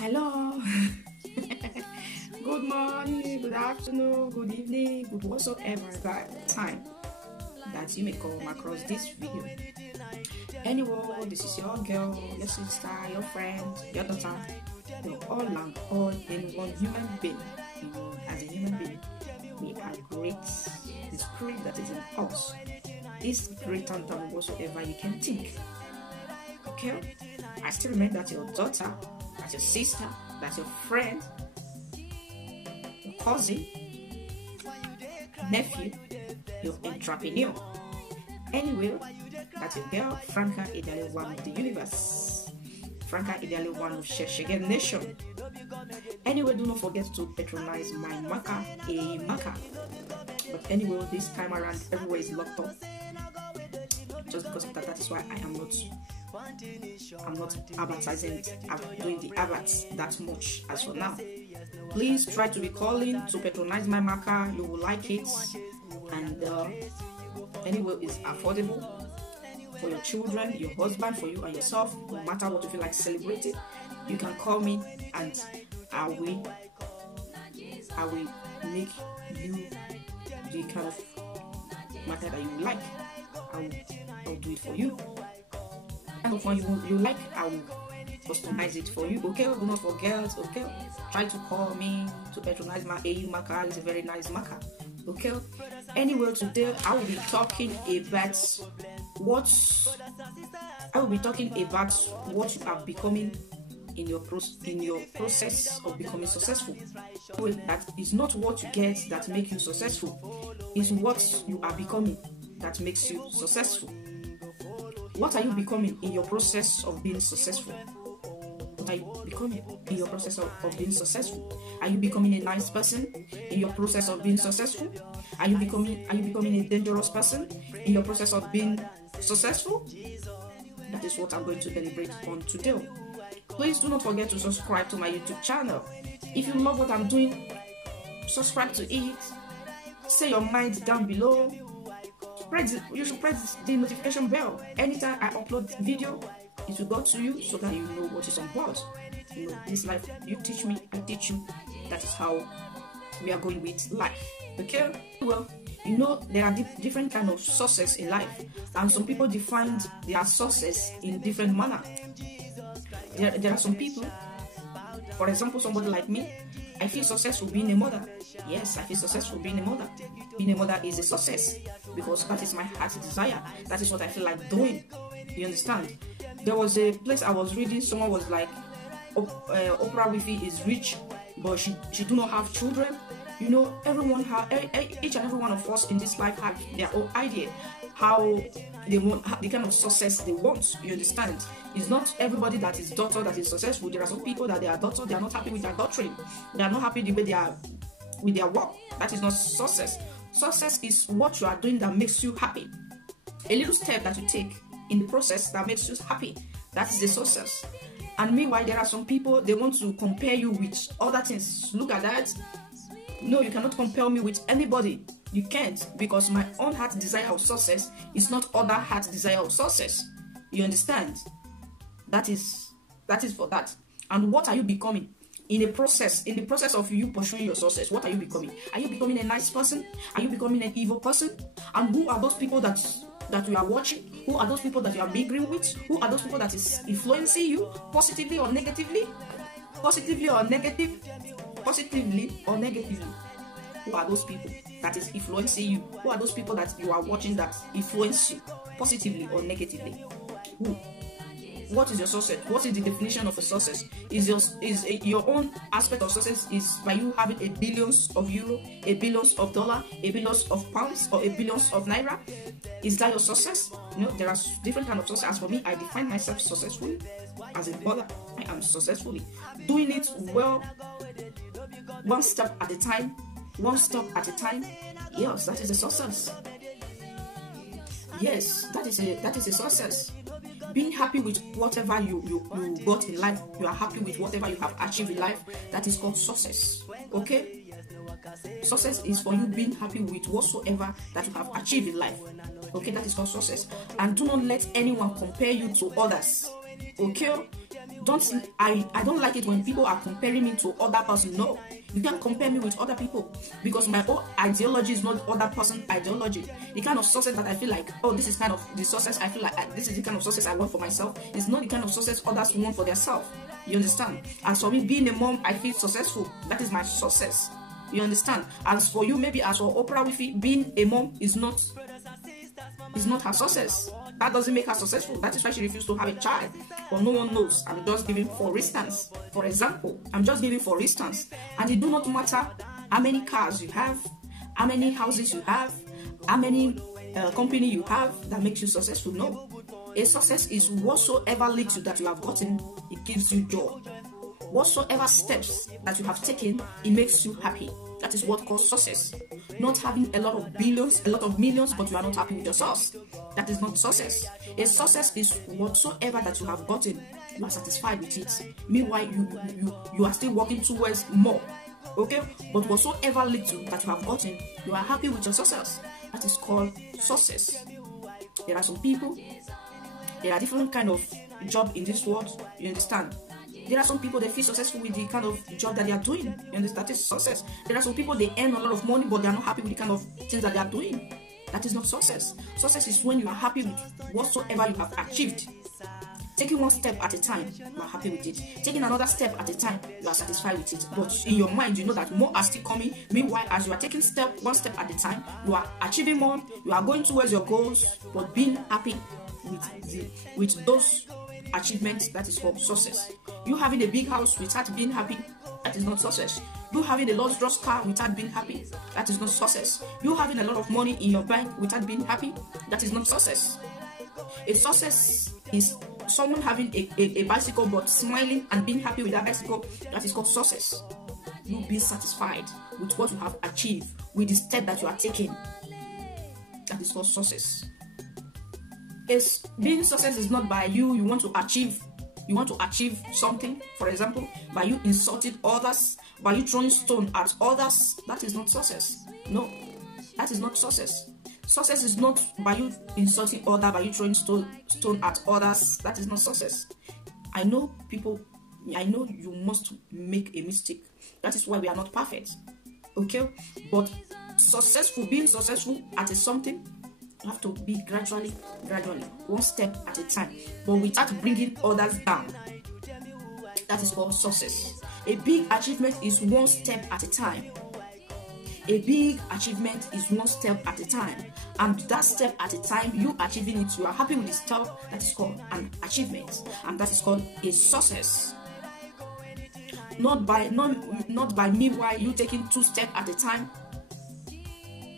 Hello. Good morning, good afternoon, good evening, good whatsoever time that you may come across this video. Anyway, this is your girl, your sister, your friend, your daughter. We're all and all in one human being. As a human being, we are great. The spirit that is in us is greater than whatsoever you can think. Okay? I still remember that your daughter, that's your sister, that's your friend, your cousin, nephew, your entrepreneur. Anyway, that's your girl, Franca Idale, one of the universe. Franca Idale, one of Sheshege Nation. Anyway, do not forget to patronize my Maka, a Maka. But anyway, this time around, everywhere is locked up. Just because of that, that is why I'm not advertising, I'm doing the adverts that much as for now. Please try to be calling to patronize my Maka. You will like it, and anyway, it's affordable for your children, your husband, for you and yourself. No matter what you feel like celebrating, you can call me, and I will make you the kind of matter that you like. I'll do it for you. Kind of one you like, I will customize it for you. Okay, do not forget. Okay, try to call me to patronize my AU Maka. It's a very nice Maka. Okay. Anyway, today I will be talking about what you are becoming in your process of becoming successful. That is not what you get that make you successful. It's what you are becoming that makes you successful. What are you becoming in your process of being successful? What are you becoming in your process of being successful? Are you becoming a nice person in your process of being successful? Are you becoming a dangerous person in your process of being successful? That is what I'm going to deliberate on today. Please do not forget to subscribe to my YouTube channel. If you love what I'm doing, subscribe to it. Say your mind down below. You should press the notification bell. Anytime I upload video, it will go to you so that you know what is on board. You know, this life, you teach me, I teach you. That is how we are going with life. Okay? Well, you know, there are different kind of success in life, and some people define their success in different manner. There are some people, for example, somebody like me, I feel successful being a mother. Yes, I feel successful being a mother. Being a mother is a success because that is my heart's desire. That is what I feel like doing. You understand? There was a place I was reading. Someone was like, Oprah Winfrey is rich, but she do not have children. You know, each and every one of us in this life have their own idea how they want, the kind of success they want. You understand? It's not everybody that is daughter that is successful. There are some people that they are daughter, they are not happy with their doctrine. They are not happy the way they are with their work. That is not success. Success is what you are doing that makes you happy. A little step that you take in the process that makes you happy. That is the success. And meanwhile, there are some people, they want to compare you with other things. Look at that. No, you cannot compare me with anybody. You can't, because my own heart desire of success is not other heart desire of success. You understand? That is for that. And what are you becoming in the process of you pursuing your success? What are you becoming? Are you becoming a nice person? Are you becoming an evil person? And who are those people that you are watching? Who are those people that you are mingling with? Who are those people that is influencing you positively or negatively? Positively or negatively? Who are those people that is influencing you? Who are those people that you are watching that influence you positively or negatively? Who? What is your success? What is the definition of a success? Is your own aspect of success is by you having a billions of euro, a billions of dollar, a billions of pounds, or a billions of naira? Is that your success? You know, there are different kind of success. As for me, I define myself successfully as a mother. I am successfully doing it well, one step at a time. One step at a time. Yes, that is a success. Yes, that is a success. Being happy with whatever you got in life, you are happy with whatever you have achieved in life, that is called success. Okay? Success is for you being happy with whatsoever that you have achieved in life. Okay, that is called success. And do not let anyone compare you to others. Okay? I don't like it when people are comparing me to other person. No, you can't compare me with other people, because my own ideology is not other person's ideology. The kind of success that I feel like, oh, this is kind of the success I feel like, this is the kind of success I want for myself, it's not the kind of success others want for themselves. You understand? As for me, being a mom, I feel successful. That is my success. You understand? As for you, maybe as for Oprah Winfrey, being a mom is not her success. That doesn't make her successful. That is why she refused to have a child. But no one knows. I'm just giving for instance. For example, I'm just giving for instance. And it do not matter how many cars you have, how many houses you have, how many company you have that makes you successful. No. A success is whatsoever little that you have gotten, it gives you joy. Whatsoever steps that you have taken, it makes you happy. That is what calls success. Not having a lot of billions, a lot of millions, but you are not happy with your source. That is not success. A success is whatsoever that you have gotten, you are satisfied with it. Meanwhile, you are still working towards more. Okay? But whatsoever little that you have gotten, you are happy with your success. That is called success. There are some people, there are different kind of job in this world. You understand? There are some people that feel successful with the kind of job that they are doing. You understand? That is success. There are some people, they earn a lot of money, but they are not happy with the kind of things that they are doing. That is not success. Success is when you are happy with whatsoever you have achieved. Taking one step at a time, you are happy with it. Taking another step at a time, you are satisfied with it. But in your mind, you know that more are still coming. Meanwhile, as you are taking one step at a time, you are achieving more. You are going towards your goals, but being happy with those achievements, that is called success. You having a big house without being happy, that is not success. You having a luxurious car without being happy, that is not success. You having a lot of money in your bank without being happy, that is not success. A success is someone having a bicycle but smiling and being happy with that bicycle, that is called success. You being satisfied with what you have achieved, with the step that you are taking, that is called success. Being success is not by you want to achieve something, for example, by you insulting others, by you throwing stone at others. That is not success. No, that is not success. Success is not by you insulting others, by you throwing stone at others. That is not success. I know you must make a mistake. That is why we are not perfect. Okay? But being successful at something, you have to be gradually, one step at a time, but without bringing others down. That is called success. A big achievement is one step at a time. A big achievement is one step at a time, and that step at a time, you achieving it, you are happy with the step, that is called an achievement, and that is called a success. Not by meanwhile you taking 2 steps at a time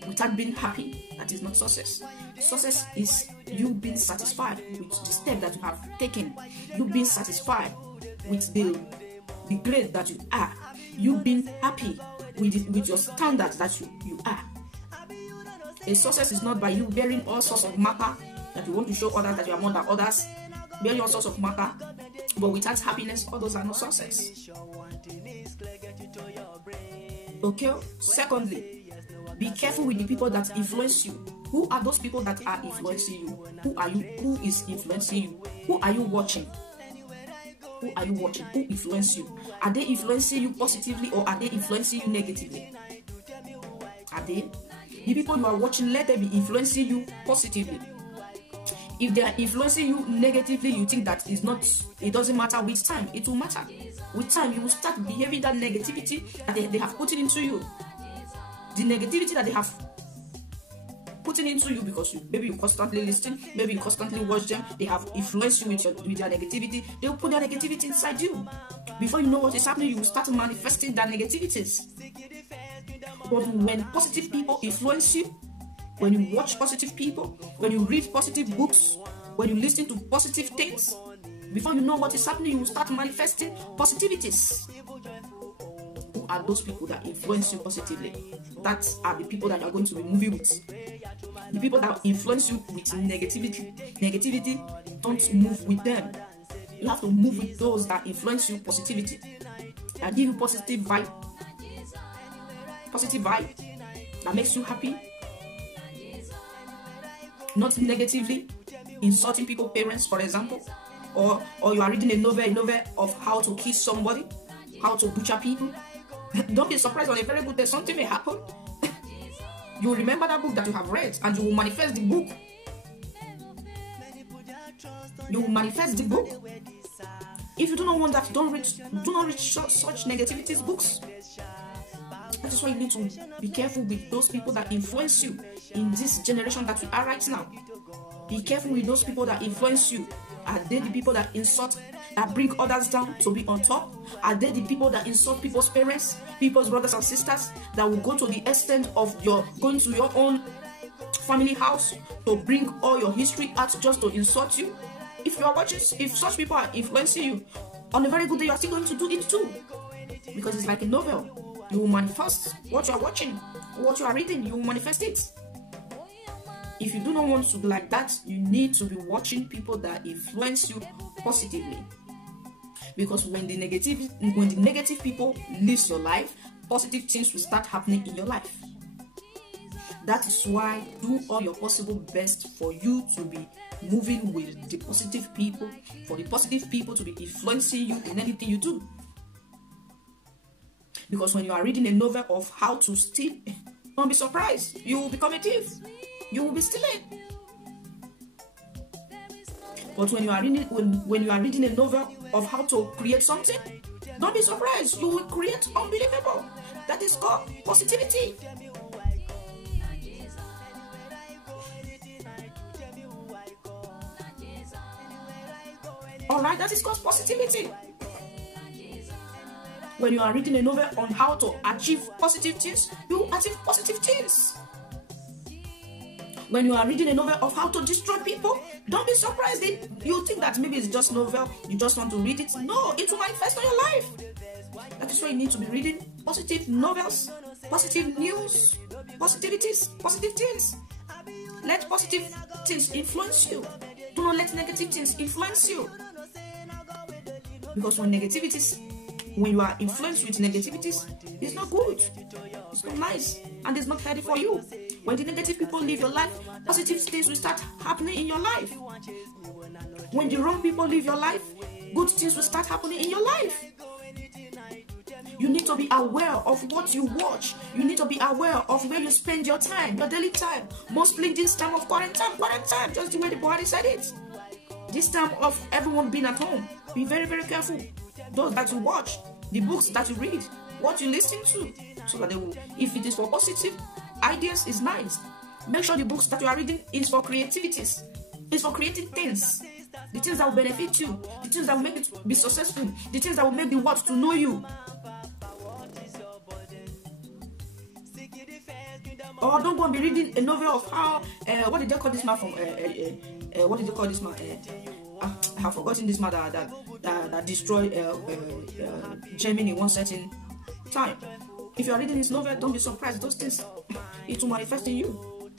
without being happy. That is not success. Success is you being satisfied with the step that you have taken. You being satisfied with the grade that you are. You being happy with your standards that you are. A success is not by you bearing all sorts of matter that you want to show others that you are more than others. Bearing all sorts of matter, but without happiness, all those are not success. Okay? Secondly, be careful with the people that influence you. Who are those people that are influencing you? Who are you? Who is influencing you? Who are you watching? Who are you watching? Who influence you? Are they influencing you positively or are they influencing you negatively? Are they? The people you are watching, let them be influencing you positively. If they are influencing you negatively, you think that it doesn't matter with time. It will matter. With time, you will start behaving that negativity that they have put it into you. The negativity that they have put it into you because maybe you constantly listen, maybe you constantly watch them, they have influenced you with their negativity. They will put their negativity inside you. Before you know what is happening, you will start manifesting their negativities. But when positive people influence you, when you watch positive people, when you read positive books, when you listen to positive things, before you know what is happening, you will start manifesting positivities. Who are those people that influence you positively? That are the people that you are going to be moving with. The people that influence you with negativity, don't move with them. You have to move with those that influence you positivity, that give you positive vibe that makes you happy. Not negatively insulting people's parents, for example. or you are reading a novel of how to kill somebody, how to butcher people, don't be surprised on a very good day something may happen. You will remember that book that you have read, and you will manifest the book. You will manifest the book. If you do not want that, do not read such negativities books. That is why you need to be careful with those people that influence you in this generation that we are right now. Be careful with those people that influence you. Are they the people that insult, that bring others down to be on top? Are they the people that insult people's parents, people's brothers and sisters, that will go to the extent of going to your own family house to bring all your history out just to insult you? If you are watching, if such people are influencing you, on a very good day, you are still going to do it too. Because it's like a novel. You will manifest what you are watching, what you are reading, you will manifest it. If you do not want to be like that, you need to be watching people that influence you positively. Because when the negative people leave your life, positive things will start happening in your life. That is why do all your possible best for you to be moving with the positive people, for the positive people to be influencing you in anything you do. Because when you are reading a novel of how to steal, don't be surprised. You will become a thief. You will be stealing. But when you are reading a novel of how to create something, don't be surprised. You will create unbelievable. That is called positivity. Alright, that is called positivity. When you are reading a novel on how to achieve positive things, you achieve positive things. When you are reading a novel of how to destroy people, don't be surprised. You think that maybe it's just novel, you just want to read it. No, it will manifest on your life. That is why you need to be reading positive novels, positive news, positivities, positive things. Let positive things influence you. Do not let negative things influence you. Because when you are influenced with negativities, it's not good, it's not nice, and it's not healthy for you. When the negative people leave your life, positive things will start happening in your life. When the wrong people leave your life, good things will start happening in your life. You need to be aware of what you watch. You need to be aware of where you spend your time, your daily time. Mostly this time of quarantine, just the way the Buhari said it. This time of everyone being at home, be very, very careful. Those that you watch, the books that you read, what you listen to, so that they will, if it is for positive ideas, is nice. Make sure the books that you are reading is for creativities, it's for creating things, the things that will benefit you, the things that will make it be successful, the things that will make the world to know you. Or don't go and be reading a novel of how what did they call this man from what did they call this man? I have forgotten this man that destroyed Germany in one certain time. If you are reading this novel, don't be surprised. Those things, it will manifest in you.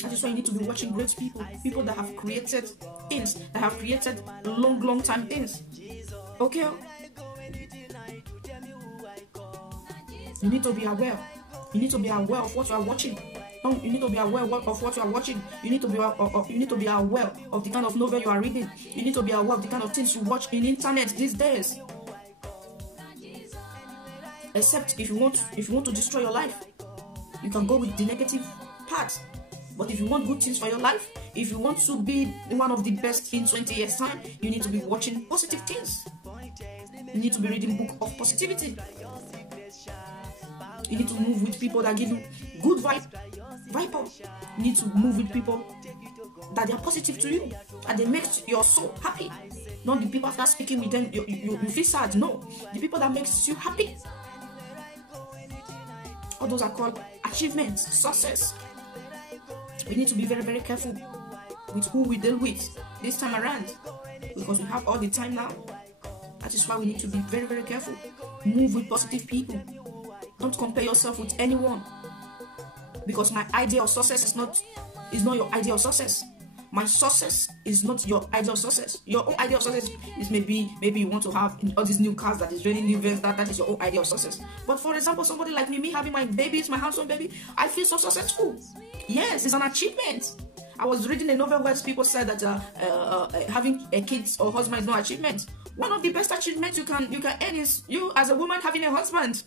That is why you need to be watching great people that have created things, that have created long time things. Okay? You need to be aware. You need to be aware of what you are watching. You need to be aware of what you are watching. You need to be aware of the kind of novel you are reading. You need to be aware of the kind of things you watch in internet these days. Except if you want to destroy your life, you can go with the negative part. But if you want good things for your life, if you want to be one of the best in 20 years time, you need to be watching positive things. You need to be reading book of positivity. You need to move with people that give you good vibe. You need to move with people that they are positive to you and they make your soul happy. Not the people after speaking with them you feel sad. No, the people that makes you happy. All those are called achievements, success. We need to be very, very careful with who we deal with this time around, because we have all the time now. That is why we need to be very, very careful. Move with positive people. Don't compare yourself with anyone, because my idea of success is not your idea of success. My success is not your idea of success. Your own idea of success is maybe you want to have all these new cars that is raining new vans. That is your own idea of success. But for example, somebody like me having my babies, my handsome baby, I feel so successful. Yes, it's an achievement. I was reading a novel where people said that having a kids or husband is no achievement. One of the best achievements you can earn is you as a woman having a husband.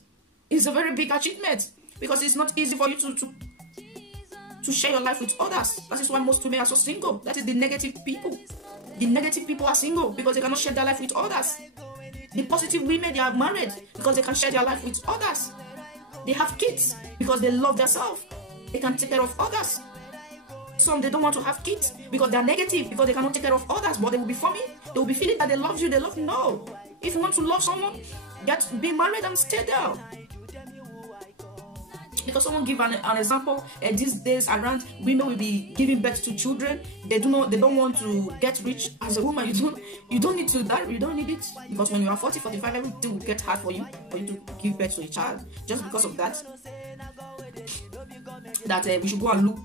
It's a very big achievement because it's not easy for you to share your life with others. That is why most women are so single. That is the negative people. The negative people are single because they cannot share their life with others. The positive women, they are married because they can share their life with others. They have kids because they love themselves. They can take care of others. Some, they don't want to have kids because they are negative, because they cannot take care of others, but they will be forming. They will be feeling that they love you, they love you. No. If you want to love someone, be married and stay there. Because someone give an example, these days around, women will be giving birth to children. They don't want to get rich. As a woman, you don't need to that. You don't need it, because when you are 40, 45, everything will get hard for you to give birth to a child. Just because of that, we should go and look.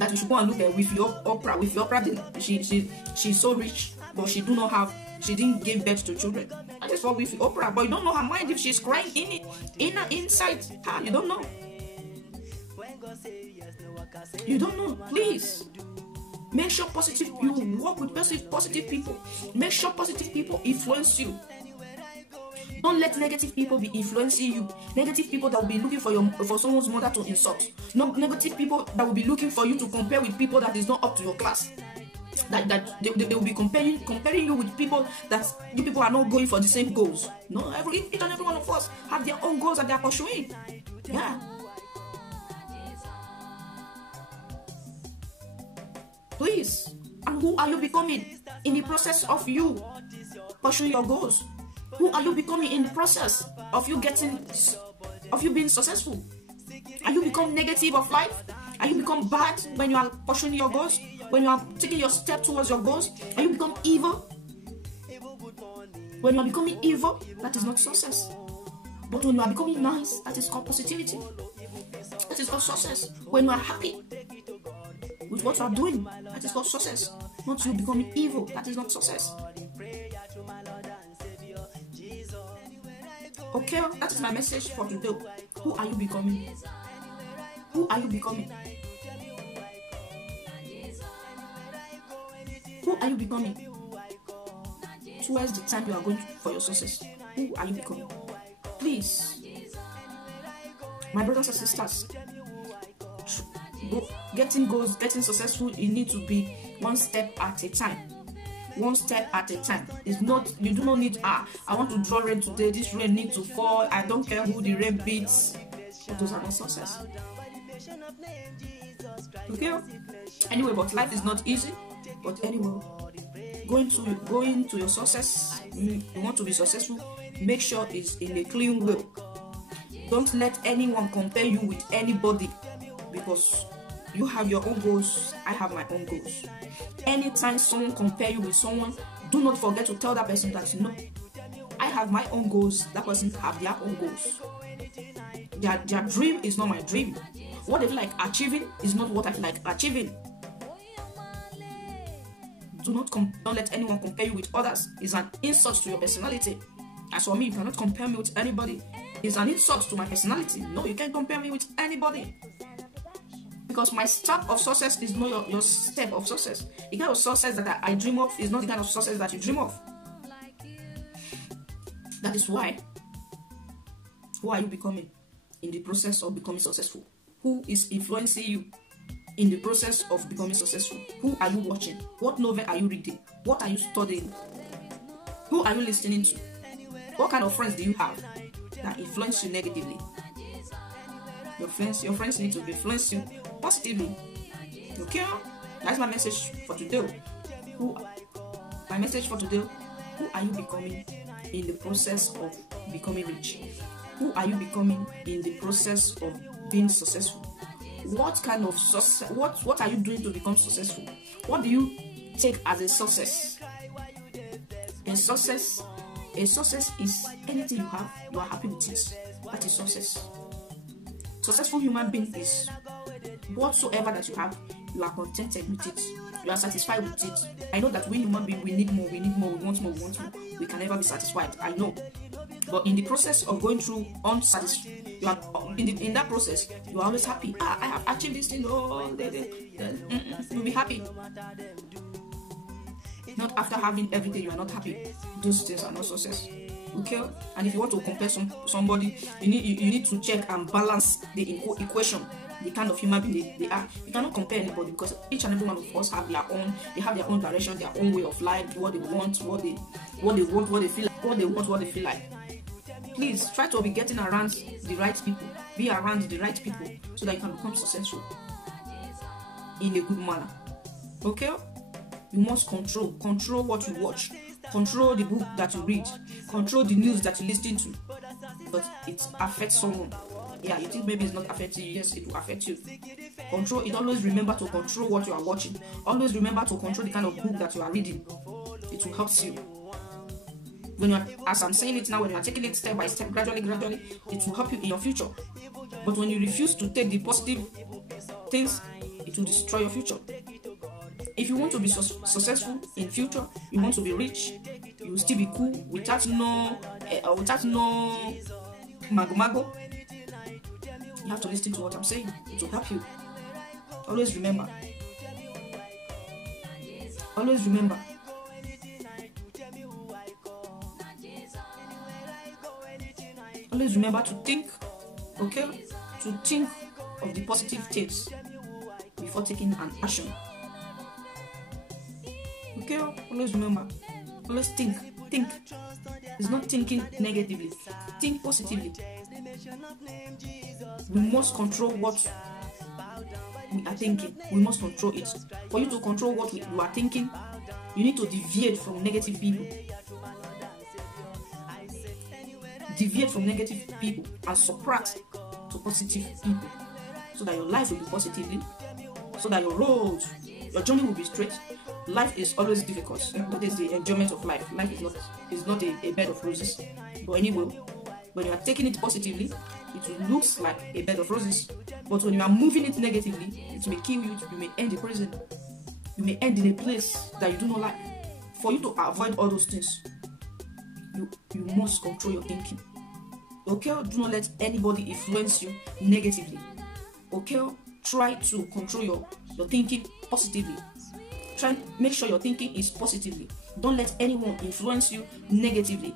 That we should go and look with your Oprah. With your Oprah, she's so rich, but she didn't give birth to children. That is what with Oprah. But you don't know her mind if she's crying inside her. You don't know. You don't know. Please make sure you work with positive people. Make sure positive people influence you. Don't let negative people be influencing you. Negative people that will be looking for someone's mother to insult. No, negative people that will be looking for you to compare with people that is not up to your class. That they will be comparing you with people that you people are not going for the same goals. No, each and every one of us have their own goals that they are pursuing. Yeah. Please. And who are you becoming in the process of you pursuing your goals? Who are you becoming in the process of you being successful? Are you become negative of life? Are you become bad when you are pursuing your goals? When you are taking your step towards your goals? Are you become evil? When you are becoming evil, that is not success. But when you are becoming nice, that is called positivity. That is called success. When you are happy with what you are doing, that is called success. Not you becoming evil, that is not success. Okay, that is my message for today. Who are you becoming? Who are you becoming? Who are you becoming? Towards the time you are going for your success, who are you becoming? Please, my brothers and sisters, getting goals, getting successful, you need to be one step at a time. One step at a time. It's not, you do not need, I want to draw rain today, this rain needs to fall, I don't care who the rain beats. But those are not success. Okay? Anyway, but life is not easy. But anyway, going to your success, you want to be successful, make sure it's in a clean way. Don't let anyone compare you with anybody, because you have your own goals, I have my own goals. Anytime someone compare you with someone, do not forget to tell that person that no, I have my own goals, that person have their own goals. Their dream is not my dream. What they feel like achieving is not what I feel like achieving. Don't let anyone compare you with others. It's an insult to your personality. As for me, you cannot compare me with anybody. It's an insult to my personality. No, you can't compare me with anybody. Because my step of success is not your step of success. The kind of success that I dream of is not the kind of success that you dream of. That is why. Who are you becoming in the process of becoming successful? Who is influencing you in the process of becoming successful? Who are you watching? What novel are you reading? What are you studying? Who are you listening to? What kind of friends do you have that influence you negatively? Your friends need to influence you positively. Okay? That's my message for today. Who are you becoming in the process of becoming rich? Who are you becoming in the process of being successful? What kind of success? What are you doing to become successful? What do you take as a success? A success is anything you have, you are happy with it. That is success. Successful human being is whatsoever that you have, you are contented with it. You are satisfied with it. I know that we human beings, we need more, we want more. We can never be satisfied. I know. But in the process of going through You are in that process. You are always happy. I have achieved this thing. Oh, you'll be happy. Not after having everything, you are not happy. Those things are not success. Okay? And if you want to compare somebody, you need to check and balance the equation, the kind of human being they are. You cannot compare anybody, because each and every one of us have their own direction, their own way of life, what they want, what they feel like. Please try to be getting around the right people. Be around the right people so that you can become successful in a good manner. Okay? You must control what you watch, control the book that you read, control the news that you listen to, but it affects someone. Yeah, you think maybe it's not affecting you. Yes, it will affect you. Control it. Always remember to control what you are watching. Always remember to control the kind of book that you are reading. It will help you. When you are, as I'm saying it now, when you are taking it step by step, gradually, it will help you in your future. But when you refuse to take the positive things, it will destroy your future. If you want to be successful in future, you want to be rich, you will still be cool without no mago. You have to listen to what I'm saying. It will help you. Always remember. Always remember. Always remember to think, okay? To think of the positive things before taking an action. Okay? Always remember. Always think. Think. It's not thinking negatively. Think positively. We must control what we are thinking. We must control it. For you to control what you are thinking, you need to deviate from negative people. Deviate from negative people and subtract to positive people, so that your life will be positively, so that your journey will be straight. Life is always difficult. That is the enjoyment of life. Life is not a bed of roses. But anyway, when you are taking it positively, it looks like a bed of roses. But when you are moving it negatively, it may kill you. You may end in prison. You may end in a place that you do not like. For you to avoid all those things, you must control your thinking. Okay? Do not let anybody influence you negatively. Okay? Try to control your thinking positively. Try make sure your thinking is positively. Don't let anyone influence you negatively.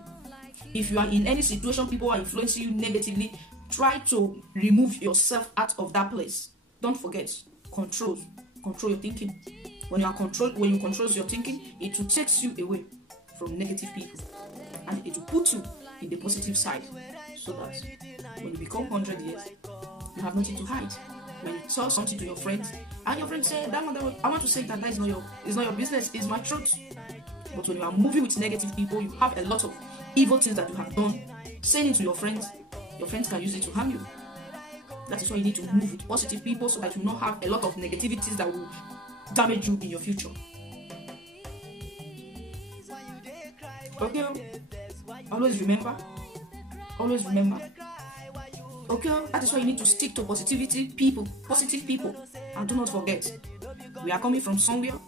If you are in any situation, people are influencing you negatively, try to remove yourself out of that place. Don't forget, control your thinking. When you control your thinking, it will take you away from negative people, and it will put you in the positive side, so that when you become 100 years, you have nothing to hide. When you tell something to your friends, and your friends say, "That I want to say that is not your business, it's my truth." But when you are moving with negative people, you have a lot of evil things that you have done. Saying it to your friends can use it to harm you. That is why you need to move with positive people, so that you will not have a lot of negativities that will damage you in your future. Okay? Always remember. Okay? That is why you need to stick to positive people. And do not forget, we are coming from somewhere.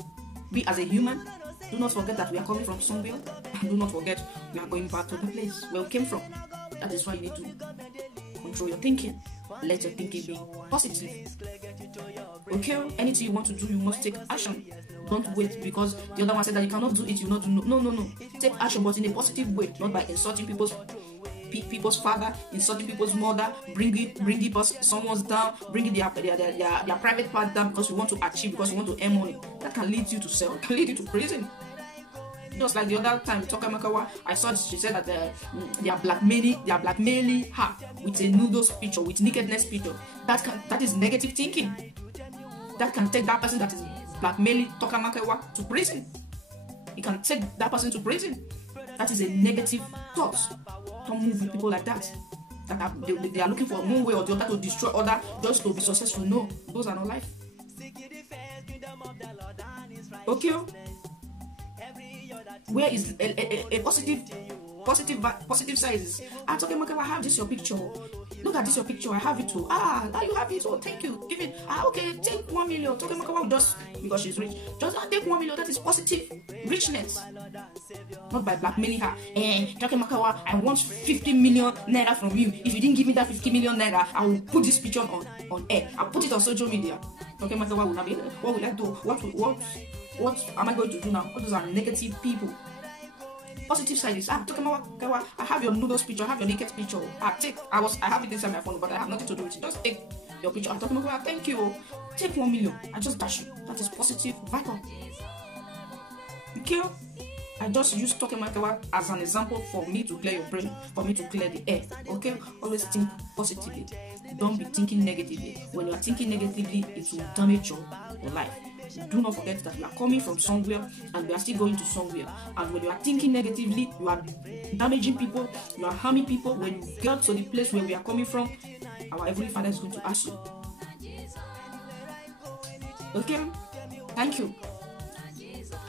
We as a human, do not forget that we are coming from somewhere. And do not forget, we are going back to the place where we came from. That is why you need to control your thinking. Let your thinking be positive. Okay? Anything you want to do, you must take action. Don't wait because the other one said that you cannot do it, you not do. No. Take action, but in a positive way, not by insulting people's father, insulting people's mother, bringing someone's down, bringing their private part down because you want to achieve, because you want to earn money. That can lead you to sell, can lead you to prison. Just like the other time, Tokamakawa, I saw she said that they are blackmailing her with a noodles picture, with nakedness picture. That is negative thinking. That can take that person that is blackmailing Tokamakawa to prison. It can take that person to prison. That is a negative thought. Don't move with people like that. They are looking for one way or the other to destroy other just to be successful. No, those are not life. Okay? Where is a positive side is, I'm talking about, I have this your picture. Look at this your picture. I have it too. Now you have it. Oh, thank you. Give it. Okay, take 1 million. Talking about just because she's rich. Just take 1 million. That is positive richness. not by blackmailing her. Toke Makawa, I want 50 million naira from you. If you didn't give me that 50 million naira, I will put this picture on air. I'll put it on social media. Toke Makawa will not be. What will I do? What am I going to do now? What those are negative people. Positive side is, Toke Makawa, I have your noodles picture, I have your naked picture. I have it inside my phone, but I have nothing to do with it. Just take your picture. I'm talking about, thank you. Take 1 million. I just dash you. That is positive vital. Okay? I just use Toke Makawa as an example for me to clear your brain, for me to clear the air. Okay? Always think positively. Don't be thinking negatively. When you are thinking negatively, it will damage your life. Do not forget that you are coming from somewhere and we are still going to somewhere. And when you are thinking negatively, you are damaging people, you are harming people. When you get to the place where we are coming from, our Heavenly Father is going to ask you. Okay? Thank you.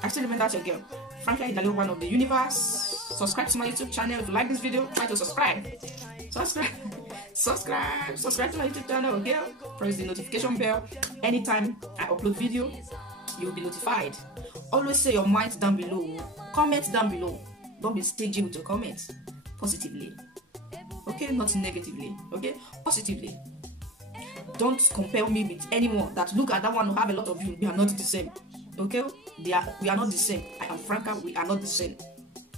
I still remember that's your girl, Franca Idale, one of the universe. Subscribe to my YouTube channel. If you like this video, try to subscribe. Subscribe to my YouTube channel, okay? Press the notification bell. Anytime I upload video, you'll be notified. Always say your mind down below. Comment down below. Don't be stingy with your comments. Positively. Okay? Not negatively. Okay? Positively. Don't compare me with anyone that look at that one who have a lot of views. We are not the same. Okay? We are not the same. I am Franca. We are not the same.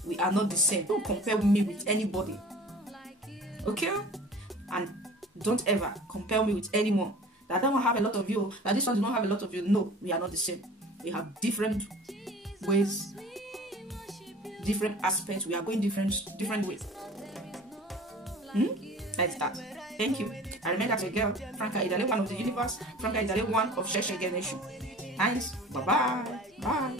We are not the same. Don't compare me with anybody. Okay? And don't ever compare me with anyone. That one have a lot of views. That this one does not have a lot of views. No, we are not the same. We have different ways, different aspects. We are going different ways. Like that. Thank you. I remember that your girl, Franca Idale, one of the universe. Franca Idale, one of Sheshe Nation. Thanks. Bye-bye. Bye.